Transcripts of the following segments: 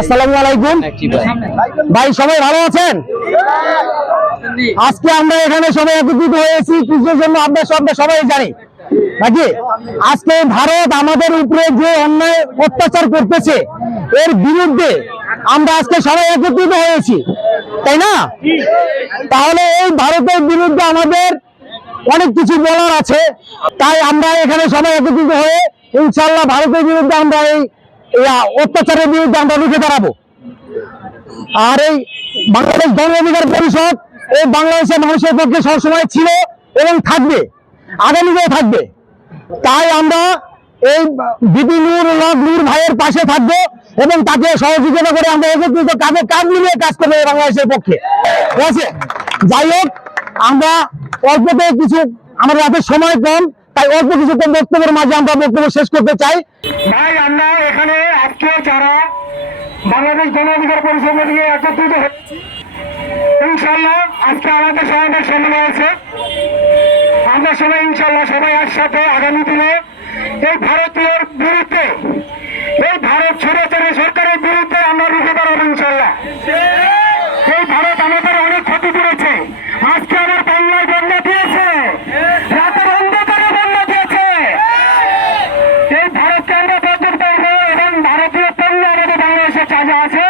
আসসালামু আলাইকুম ভাই? সবাই ভালো আছেন? আজকে আমরা এখানে সবাই একত্রিত হয়েছি কৃষির জন্য আমরা সব সবাই জানি। নাকি? আজকে ভারত আমাদের উপরে যে অন্যায় অত্যাচার করতেছে এর বিরুদ্ধে আমরা আজকে সবাই একত্রিত হয়েছি। তাই না? তাহলে এই ভারতের বিরুদ্ধে আমাদের অনেক কিছু বলার আছে। তাই আমরা এখানে সবাই একত্রিত হয়ে ইনশাল্লাহ ভারতের বিরুদ্ধে আমরা এই অত্যাচারের বিরুদ্ধে আমরা রুখে দাঁড়াবো। আর এই বাংলাদেশ গণ অধিকার পরিষদ এই বাংলাদেশের মানুষের পক্ষে সবসময় ছিল এবং থাকবে, আগামীতেও থাকবে। তাই আমরা এই বিপি নূর নূর ভাইয়ের পাশে থাকব এবং তাকে সহযোগিতা করে আমরা একত্রিত কাজে কাজ মিলিয়ে কাজ করব বাংলাদেশের পক্ষে। ঠিক আছে? যাই হোক, আমরা অল্পতে কিছু আমাদের হাতে সময় কম। তাই অল্প কিছু কম বক্তব্যের মাঝে আমরা বক্তব্য শেষ করতে চাই। এখানে আজকে বাংলাদেশ গণ অধিকার পরিষদ নিয়ে একত্রিত ইনশাল্লাহ আজকে আমাদের সবাই সামনে হয়েছে। আমরা সবাই ইনশাল্লাহ সবাই একসাথে আগামী দিনে এই ভারতীয়র বিরুদ্ধে এই ভারত ছোড়াচারী সরকারের বিরুদ্ধে আমরা রুখে দাঁড়াবো ইনশাল্লাহ এই ভারত আমাদের অনেক ক্ষতি করেছে আজকে আমার বাংলায় বন্যা দিয়েছে রাতের অন্ধকারে বন্যা দিয়েছে এই ভারতকে আমরা বর্জন করব এবং ভারতীয় পণ্য আমাদের বাংলাদেশে চাজা আছে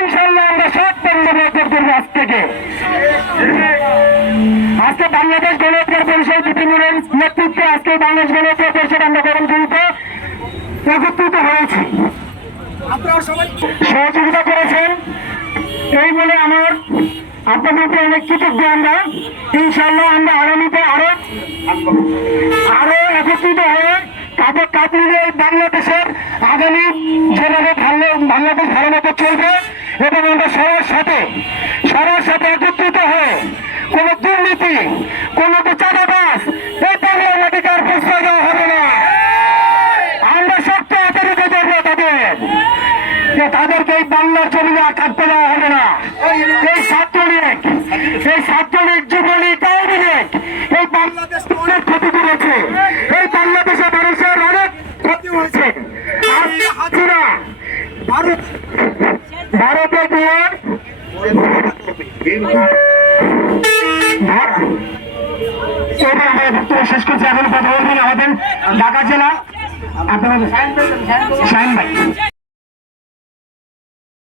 ইনশাল্লাহ আমরা সব পণ্য বর্জন করব আজ থেকে আজকে বাংলাদেশ গণঅধিকার পরিষদ বিপিনের নেতৃত্বে আজকে বাংলাদেশ গণঅধিকার পরিষদ আমরা গরম করিতে একত্রিত হয়েছি। সহযোগিতা করেছেন। এই বলে আমার আপনাদেরকে অনেক কৃতজ্ঞ আমরা। ইনশাল্লাহ আমরা আগামীতে আরও আরও একত্রিত হয়ে মিলিয়ে এই বাংলাদেশের আগামী যেভাবে ভালো বাংলাদেশ ভালো মতো চলবে, এবং আমরা সবার সাথে সবার সাথে একত্রিত হয়ে কোন দুর্নীতি, কোন চাঁদাবাস এই বাংলার মাটিকে আর প্রশ্রয় দেওয়া হবে না। আমরা শক্ত হাতে রেখে দেবো তাদের। যে তাদেরকে এই বাংলার জমিনে কাটতে দেওয়া হবে না। এই ছাত্রলীগ এই ছাত্রলীগ যুবলীগ, আওয়ামী লীগ, এই বাংলাদেশ অনেক ক্ষতি করেছে এই বাংলাদেশের মানুষের অনেক ক্ষতি হয়েছে আর এই হাসিনা ভারত গিয়ে শেষ করছি এখন কথা বলবেন আমাদের ঢাকা জেলা। আপনার সাইন ভাই।